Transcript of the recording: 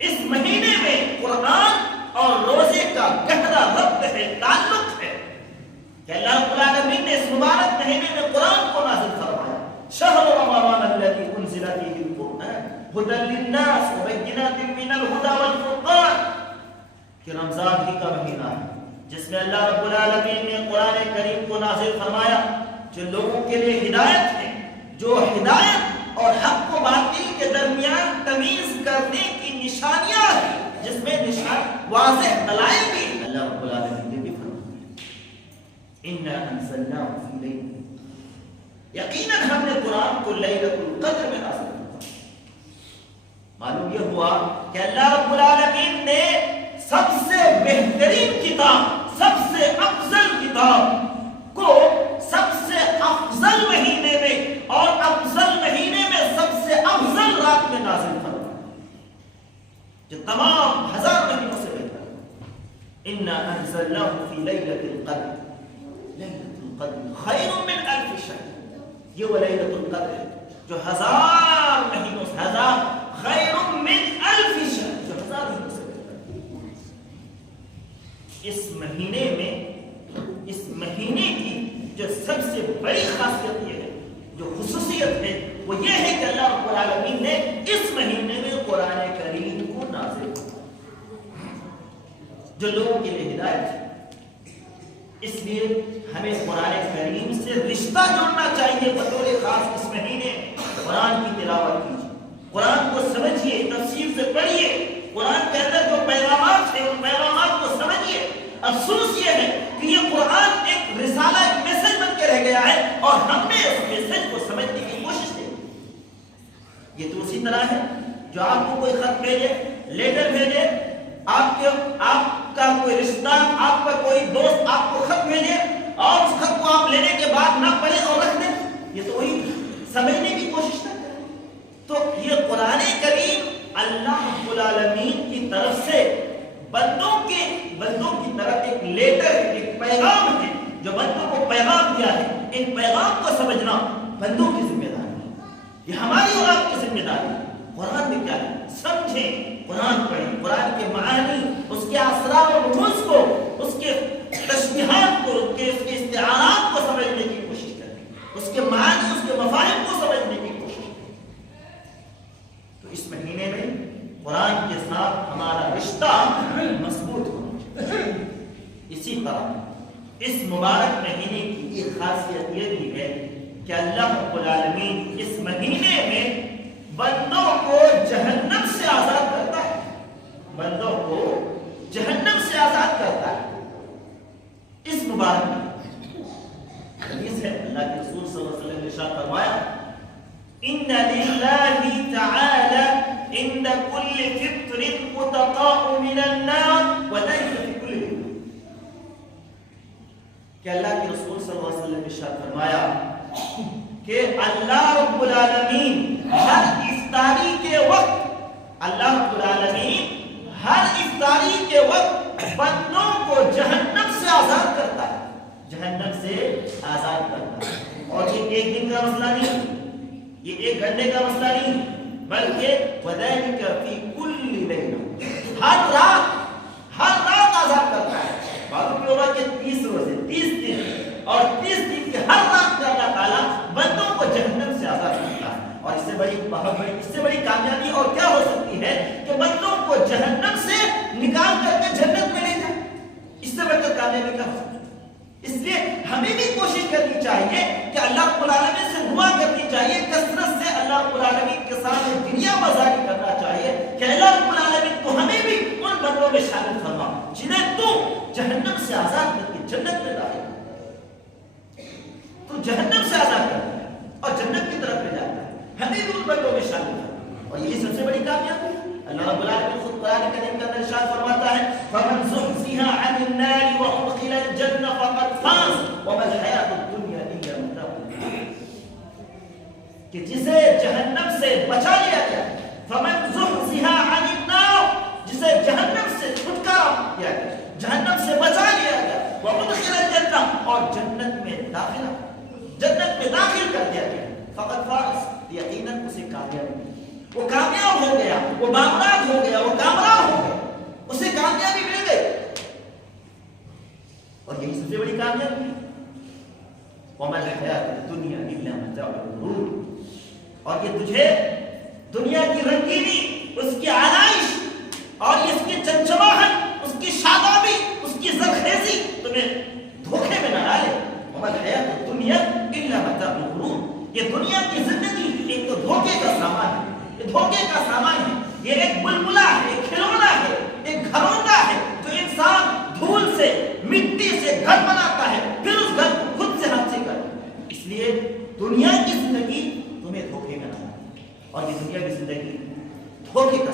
اس مہینے میں قرآن اور روزے کا گہرا ربط ہے، تعلق ہے کہ اللہ رب العالمین نے اس مبارک مہینے میں قرآن کو نازل فرمایا۔ شہر رمضان الذی انزل فیہ القرآن ھدی للناس وبینات من الھدی والفرقان، کہ رمضان ہی کا مہینہ ہے جس میں اللہ رب العالمین نے قرآن کریم کو نازل فرمایا جو لوگوں کے لیے ہدایت ہے، جو ہدایت اور حق و باطل کے درمیان تمیز کرنے کی نشانیاں ہیں، جس میں واضح دلائل بھی اللہ رب العالمین نے بھی فرمایا۔ انا انزلناہ فی لیلۃ، یقیناً ہم نے قرآن کو لیلۃ القدر میں نازل کیا۔ معلوم یہ ہوا کہ اللہ رب العالمین نے سب سے بہترین کتاب، سب سے افضل کتاب کو سب سے افضل مہینے میں اور افضل مہینے میں سب سے افضل رات میں نازل فرمایا، جو تمام ہزار مہینوں سے بہتر ہے۔ انا انزلناہ فی لیلۃ القدر، لیلۃ القدر خیر من الف شہر، یہ وہ لیلۃ القدر ہے جو ہزار مہینوں سے، ہزار خیر من الف شہر، جو ہزار مہینوں سے بہتر ہے۔ اس مہینے میں، اس مہینے کی جو سب سے بڑی خاصیت یہ ہے، جو خصوصیت ہے، وہ یہ ہے کہ اللہ رب العالمین نے اس مہینے میں قرآن کریم کو نازل کیا جو لوگوں کے لیے ہدایت ہے۔ اس لیے ہمیں قرآن کریم سے رشتہ جوڑنا چاہیے بطور خاص اس مہینے۔ قرآن کی تلاوت کیجیے، قرآن کو سمجھیے، تفسیر سے پڑھیے، قرآن کے اندر جو پیغامات ہیں ان پیغامات کو سمجھیے۔ افسوس یہ ہے کہ یہ قرآن ایک رسالہ، ایک میسج بن کے رہ گیا ہے اور ہم نے اس میسج کو سمجھنے کی کوشش کی۔ یہ تو اسی طرح ہے جو آپ کو کوئی خط بھیجے، لیٹر بھیجے، آپ کا کوئی رشتہ، آپ کا کوئی دوست آپ کو خط بھیجے اور اس خط کو آپ لینے کے بعد نہ پڑھیں اور رکھ دیں، یہ تو وہی سمجھنے کی کوشش نہ کریں۔ تو یہ قرآن کریم اللہ رب العالمین کی طرف سے بندوں کی طرف ایک لیٹر، ایک پیغام ہے جو بندوں کو پیغام دیا ہے۔ ان پیغام کو سمجھنا بندوں کی ذمہ داری ہے، یہ ہماری اور آپ کی ذمہ داری ہے۔ قرآن میں کیا ہے سمجھیں، قرآن پڑھیں، قرآن کے معانی، اس کے اسرار و رموز کو، اس کے تشبیہات کو، اس کے استعارات کو سمجھنے کی کوشش کریں، اس کے معانی، اس کے مفاہیم کو سمجھنے کی کوشش کریں۔ تو اس مہینے میں قرآن کے ساتھ ہمارا رشتہ مضبوط ہونا چاہیے۔ اسی طرح اس مبارک مہینے کی ایک خاصیت یہ بھی ہے کہ اللہ رب العالمین اس مہینے میں بندوں کو جہنم سے آزاد کرتا ہے، بندوں کو جہنم سے آزاد کرتا ہے۔ اس مبارک حدیث ہے، اللہ کے رسول صلی اللہ علیہ وسلم نے ارشاد فرمایا، ان للہ تعالی عند كل فطر متقاء من النار وليس في كل يوم، کہ اللہ کے رسول صلی اللہ علیہ وسلم نے ارشاد فرمایا کہ اللہ رب العالمین ہر افطاری کے وقت، اللہ رب العالمین ہر افطاری کے وقت بندوں کو جہنم سے آزاد کرتا ہے، جہنم سے آزاد کرتا ہے۔ اور یہ ایک دن کا مسئلہ نہیں، یہ ایک گھنٹے کا مسئلہ نہیں، بلکہ وذلك فی کل لیلہ، ہر رات آزاد کرتا ہے۔ معلوم یہ ہوگا کہ 30 روزے، 30 دن اور 30 دن کے ہر رات میں اللہ تعالیٰ بندوں کو جہنم سے آزاد کرتا ہے۔ اور اس سے بڑی کامیابی اور کیا ہو سکتی ہے کہ بندوں کو جہنم سے نکال کر کے جنت میں لے جائے، اس سے بڑھ کر کامیابی کیا ہو سکتی ہے۔ اس لیے ہمیں بھی کوشش کرنی چاہیے کہ اللہ رب العالمین سے دعا کرنی چاہیے، کثرت سے اللہ رب العالمین کے سامنے دنیا بازاری کرنا چاہیے کہ اللہ رب العالمین تو ہمیں بھی ان بندوں میں شامل فرما جنہیں تو جہنم سے آزاد کر کے جنت میں داخل کر، تو جہنم سے آزاد کرتا ہے اور جنت کی طرف لے جاتا ہے، ہمیں بھی ان بندوں میں شامل کرنا، اور یہی سب سے بڑی کامیابی ہے۔ اللہ رب العالمین خود قرآن کریم کے اندر ارشاد فرماتا ہے، فمن زحزح عن النار وادخل الجنة فقد فاز وما الحياة الدنيا الا متاع الغرور، کہ جسے جہنم سے بچا لیا گیا، فمن زحزح عن النار، جسے جہنم سے چھٹکارا دیا گیا، جہنم سے بچا لیا گیا، وادخل الجنة، اور جنت میں داخل کر دیا گیا، فقد فاز، یقیناً اسے کامیابی، وہ کامیاب ہو گیا، وہ باغباد ہو گیا، وہ کامیاب انسانیت کی. وَمَا الْحَيَاةُ الدُّنْيَا إِلَّا مَتَاعُ الْغُرُورِ. اور یہ تجھے دنیا کی رنگینی، اس کی آرائش اور اس کی چمچماہٹ، اس کی شادابی، اس کی زرخیزی تمہیں دھوکے میں نہ ڈالے. وَمَا الْحَيَاةُ الدُّنْيَا إِلَّا مَتَاعُ الْغُرُورِ. یہ دنیا کی زندگی ایک تو دھوکے کا سامان ہے. یہ دھوکے کا سامان ہے. یہ ایک بلبلا ہے، ایک کھلونا ہے، ایک گھروندا ہے جو انسان دھول سے، مٹی سے گھر بناتا ہے، پھر اس گھر کو خود سے ہاتھ سے کرتا ہے. اس لیے دنیا کی زندگی تمہیں دھوکے میں نہ ڈالے. اور یہ دنیا کی زندگی دھوکے کا